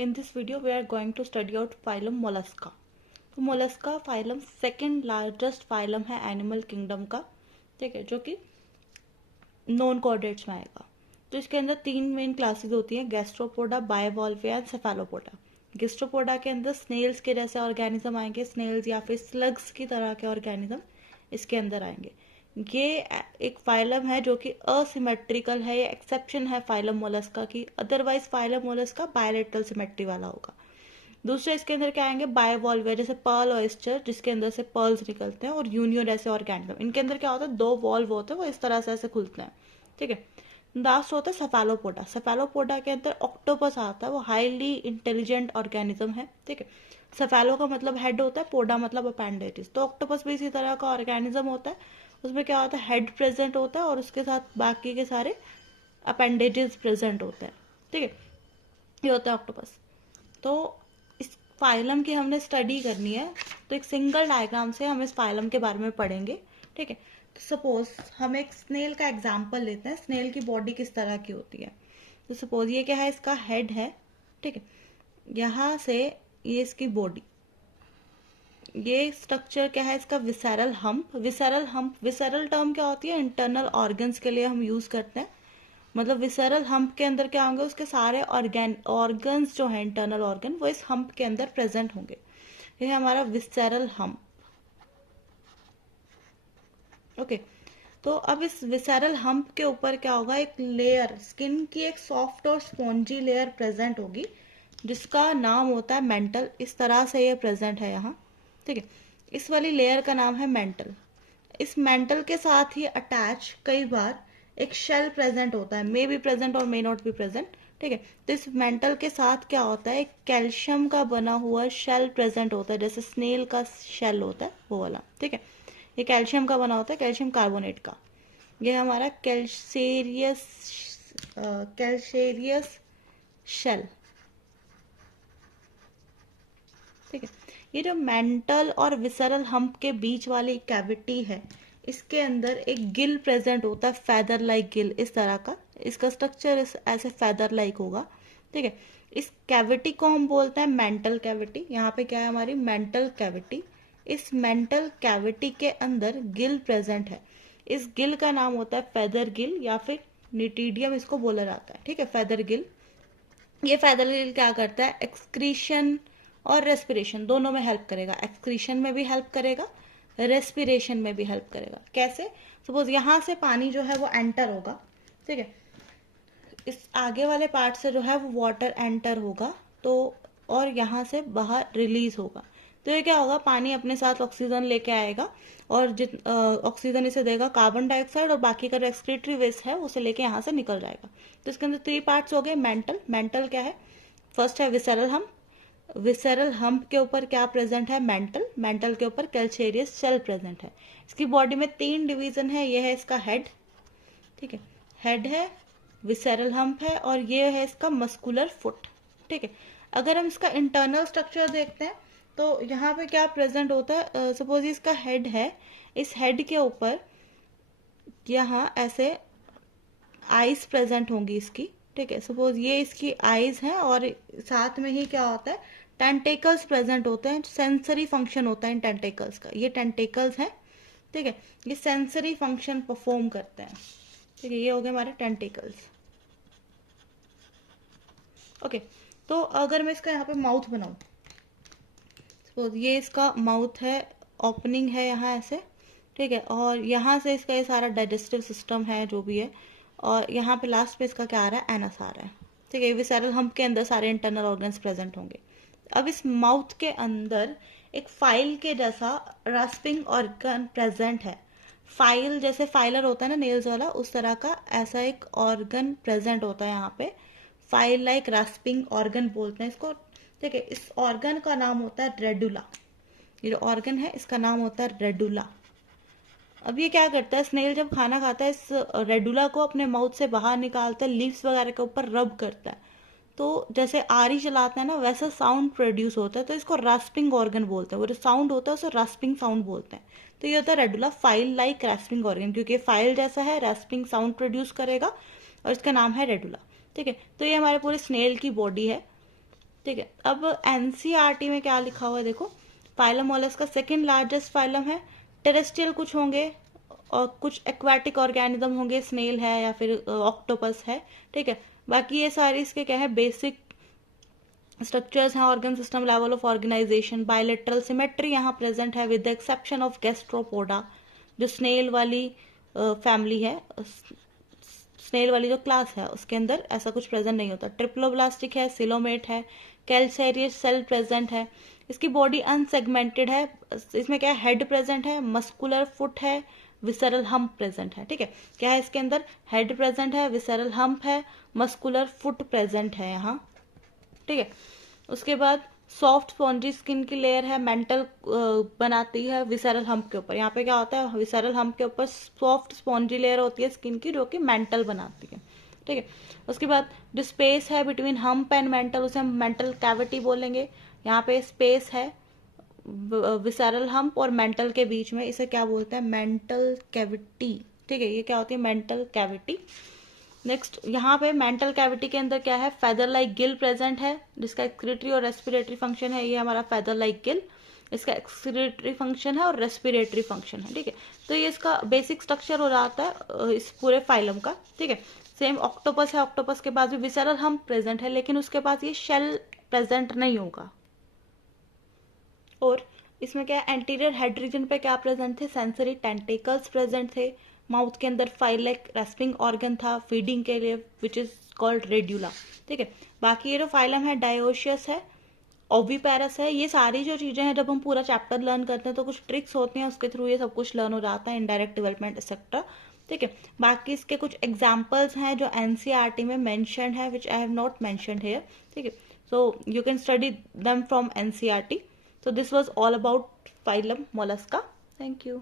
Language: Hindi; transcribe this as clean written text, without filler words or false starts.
In this video we are going to study out phylum mollusca. तो Mollusca phylum second largest phylum है एनिमल किंगडम का, ठीक है, जो कि नॉन कॉर्डेट्स में आएगा। तो इसके अंदर तीन मेन क्लासेस होती हैं, गैस्ट्रोपोडा, बाइवॉल्विया एंड सेफेलोपोडा। गैस्ट्रोपोडा के अंदर स्नेल्स के जैसे ऑर्गेनिज्म आएंगे, स्नेल्स या फिर स्लग्स की तरह के ऑर्गेनिज्म इसके अंदर आएंगे। ये एक फाइलम है जो कि असिमेट्रिकल है, ये एक्सेप्शन है फाइलम मोलस्का की। Otherwise phylum Mollusca bilateral symmetry वाला होगा। दूसरे इसके अंदर क्या आएंगे, बायोवॉल्विया, जैसे पर्ल ऑयस्टर जिसके अंदर से पर्ल्स निकलते हैं, और यूनियन ऐसे ऑर्गेनिज्म। इनके अंदर क्या होता है, दो वॉल्व होते हैं, वो इस तरह से ऐसे खुलते हैं, ठीक है। लास्ट होता है सेफेलोपोडा। सेफेलोपोडा के अंदर ऑक्टोपस आता है, वो हाईली इंटेलिजेंट ऑर्गेनिज्म है, ठीक है। सेफेलो का मतलब हेड होता है, पोडा मतलब अपेंडेजेस। तो ऑक्टोपस भी इसी तरह का ऑर्गेनिज्म होता है। उसमें क्या होता है, हेड प्रेजेंट होता है और उसके साथ बाकी के सारे अपेंडेजेस प्रेजेंट होते हैं, ठीक है। ये होता है ऑक्टोपस। तो इस फाइलम की हमने स्टडी करनी है, तो एक सिंगल डायग्राम से हम इस फाइलम के बारे में पढ़ेंगे, ठीक है। तो सपोज हम एक स्नेल का एग्जांपल लेते हैं। स्नेल की बॉडी किस तरह की होती है। तो सपोज ये क्या है, इसका हेड है, ठीक है। यहाँ से ये इसकी बॉडी, ये स्ट्रक्चर क्या है इसका, विसेरल हम्प। विसेरल टर्म क्या होती है, इंटरनल ऑर्गन्स के लिए हम यूज करते हैं। मतलब विसेरल हम्प के अंदर क्या होंगे, उसके सारे ऑर्गन्स जो है, इंटरनल ऑर्गन, वो इस हम्प के अंदर प्रेजेंट होंगे। ये है हमारा विसेरल हम्प, ओके। तो अब इस विसेरल हम्प के ऊपर क्या होगा, एक लेयर, स्किन की एक सॉफ्ट और स्पॉन्जी लेयर प्रेजेंट होगी, जिसका नाम होता है मेंटल। इस तरह से ये प्रेजेंट है यहाँ, ठीक है। इस वाली लेयर का नाम है मेंटल। इस मेंटल के साथ ही अटैच कई बार एक शेल प्रेजेंट होता है, मे बी प्रेजेंट और मे नॉट बी प्रेजेंट, ठीक है। तो इस मेंटल के साथ क्या होता है, एक कैल्शियम का बना हुआ शेल प्रेजेंट होता है, जैसे स्नेल का शेल होता है वो वाला, ठीक है। ये कैल्शियम का बना होता है, कैल्शियम कार्बोनेट का। ये हमारा कैल्शेरियस शेल, ठीक है। ये जो मेंटल और विसरल हम्प के बीच वाली कैविटी है, इसके अंदर एक गिल प्रेजेंट होता है, फेदर लाइक गिल, इस तरह का। इसका स्ट्रक्चर ऐसे फेदर लाइक होगा, ठीक है। इस कैविटी को हम बोलते हैं मेंटल कैविटी। यहाँ पे क्या है, हमारी मेंटल कैविटी। इस मेंटल कैविटी के अंदर गिल प्रेजेंट है। इस गिल का नाम होता है फेदर गिल, या फिर निटीडियम इसको बोला जाता है, ठीक है, फेदर गिल। ये फेदर गिल क्या करता है, एक्सक्रीशन और रेस्पिरेशन दोनों में हेल्प करेगा। एक्सक्रीशन में भी हेल्प करेगा, रेस्पिरेशन में भी हेल्प करेगा। कैसे, सपोज यहाँ से पानी जो है वो एंटर होगा, ठीक है। इस आगे वाले पार्ट से जो है वो वाटर एंटर होगा, तो और यहाँ से बाहर रिलीज होगा। तो ये क्या होगा, पानी अपने साथ ऑक्सीजन लेके आएगा, और ऑक्सीजन इसे देगा कार्बन डाइऑक्साइड, और बाकी का रेस्पिरेटरी वेस्ट है उसे लेके यहाँ से निकल जाएगा। तो इसके अंदर 3 पार्ट्स हो गए। मेंटल क्या है, फर्स्ट है विसेरल हम्प। विसेरल हम्प के ऊपर क्या प्रेजेंट है, मेंटल के ऊपर कैल्शेरियस शेल प्रेजेंट है। इसकी बॉडी में 3 डिवीजन है। ये है इसका हेड, ठीक है, हेड है, विसेरल हम्प है, और ये है इसका मस्कुलर फुट, ठीक है। अगर हम इसका इंटरनल स्ट्रक्चर देखते हैं, तो यहाँ पे क्या प्रेजेंट होता है, सपोज इसका हेड है, इस हेड के ऊपर यहाँ ऐसे आईज प्रेजेंट होंगी इसकी, ठीक है। सपोज ये इसकी आईज हैं, और साथ में ही क्या होता है, टेंटेकल्स प्रेजेंट होते हैं। सेंसरी फंक्शन होता है इन टेंटेकल्स का। ये टेंटेकल्स हैं, ठीक है, ये सेंसरी फंक्शन परफॉर्म करते हैं, ठीक है। ये हो गए हमारे टेंटेकल्स, ओके। तो अगर मैं इसका यहाँ पे माउथ बनाऊं, सपोज ये इसका माउथ है, ओपनिंग है यहाँ ऐसे, ठीक है, और यहाँ से इसका ये सारा डाइजेस्टिव सिस्टम है जो भी है, और यहाँ पे लास्ट पे इसका क्या आ रहा है, एनस आ रहा है, ठीक है। विसेरल हम्प के अंदर सारे इंटरनल ऑर्गन्स प्रेजेंट होंगे। अब इस माउथ के अंदर एक फाइल के जैसा रास्पिंग ऑर्गन प्रेजेंट है। फाइल जैसे फाइलर होता है ना, नेल्स वाला, उस तरह का ऐसा एक ऑर्गन प्रेजेंट होता है यहाँ पे। फाइल लाइक रास्पिंग ऑर्गन बोलते हैं इसको, ठीक है। इस ऑर्गन का नाम होता है रेडुला। ये जो ऑर्गन है इसका नाम होता है रेडुला। अब ये क्या करता है, स्नेल जब खाना खाता है, इस रेडुला को अपने माउथ से बाहर निकालता है, लीव्स वगैरह के ऊपर रब करता है, तो जैसे आरी चलाते हैं ना, वैसा साउंड प्रोड्यूस होता है। तो इसको रास्पिंग ऑर्गन बोलते हैं। वो जो साउंड होता है उसे रास्पिंग साउंड बोलते हैं। तो ये होता है radula, file like rasping organ, क्योंकि फाइल जैसा है, रास्पिंग साउंड प्रोड्यूस करेगा, और इसका नाम है रेडुला, ठीक है। तो ये हमारे पूरे स्नेल की बॉडी है। ठीक है, अब एनसीईआरटी में क्या लिखा हुआ है देखो, phylum Mollusca second largest phylum है, टेरेस्ट्रियल कुछ होंगे और कुछ एक्वाटिक ऑर्गेनिज्म होंगे, स्नेल है या फिर ऑक्टोपस है, ठीक है। बाकी ये सारी इसके क्या है, बेसिक स्ट्रक्चर्स हैं, organ system, level of organisation, bilateral symmetry यहाँ प्रेजेंट है with the exception of Gastropoda, जो स्नेल वाली फैमिली है, स्नेल वाली जो क्लास है उसके अंदर ऐसा कुछ प्रेजेंट नहीं होता। ट्रिप्लोब्लास्टिक है, सिलोमेट है, कैल्सेरियस सेल प्रेजेंट है, इसकी बॉडी अनसेगमेंटेड है, इसमें क्या है, हेड प्रेजेंट है, मस्कुलर फुट है, विसरल हम्प प्रेजेंट है, ठीक है। क्या है इसके अंदर, हेड प्रेजेंट है, विसरल हम्प है, मस्कुलर फुट प्रेजेंट है यहाँ, ठीक है। उसके बाद सॉफ्ट स्पॉन्जी स्किन की लेयर है, मेंटल बनाती है विसरल हम्प के ऊपर। यहाँ पे क्या होता है, विसरल हम्प के ऊपर सॉफ्ट स्पॉन्जी लेयर होती है स्किन की, जो कि मेंटल बनाती है, ठीक है। उसके बाद जो स्पेस है बिटवीन हम्प एंड मेंटल, उसे हम मेंटल कैविटी बोलेंगे। यहाँ पे स्पेस है विसरल हम्प और मेंटल के बीच में, इसे क्या बोलते हैं, मेंटल कैविटी, ठीक है। ये क्या होती है, मेंटल कैविटी। नेक्स्ट यहाँ पे मेंटल कैविटी के अंदर क्या है, फेदर लाइक गिल प्रेजेंट है, जिसका एक्सक्रीटरी और रेस्पिरेटरी फंक्शन है। ये हमारा फेदर लाइक गिल, इसका एक्सक्रीटरी फंक्शन है और रेस्पिरेटरी फंक्शन है, ठीक है। तो ये इसका बेसिक स्ट्रक्चर हो जाता है इस पूरे फाइलम का, ठीक है। सेम ऑक्टोपस है, ऑक्टोपस के पास भी विसरल हम्प प्रेजेंट है, लेकिन उसके पास ये शेल प्रेजेंट नहीं होगा। और इसमें क्या है, एंटीरियर हेड रीजन पे क्या प्रेजेंट थे, सेंसरी टेंटिकल्स प्रेजेंट थे, माउथ के अंदर फाइल लाइक रेस्पिंग ऑर्गन था फीडिंग के लिए, विच इज कॉल्ड रेड्यूला, ठीक है। बाकी ये जो फाइलम है डायोशियस है, ओविपेरस है। ये सारी जो चीजें हैं, जब हम पूरा चैप्टर लर्न करते हैं तो कुछ ट्रिक्स होती हैं, उसके थ्रू ये सब कुछ लर्न हो जाता है, इनडायरेक्ट डेवलपमेंट एक्सेट्रा, ठीक है। बाकी इसके कुछ एग्जाम्पल्स हैं जो एनसीईआरटी में मेंशन्ड है, which I have not mentioned here, ठीक है। So you can study them from NCERT. So this was all about phylum Mollusca. Thank you.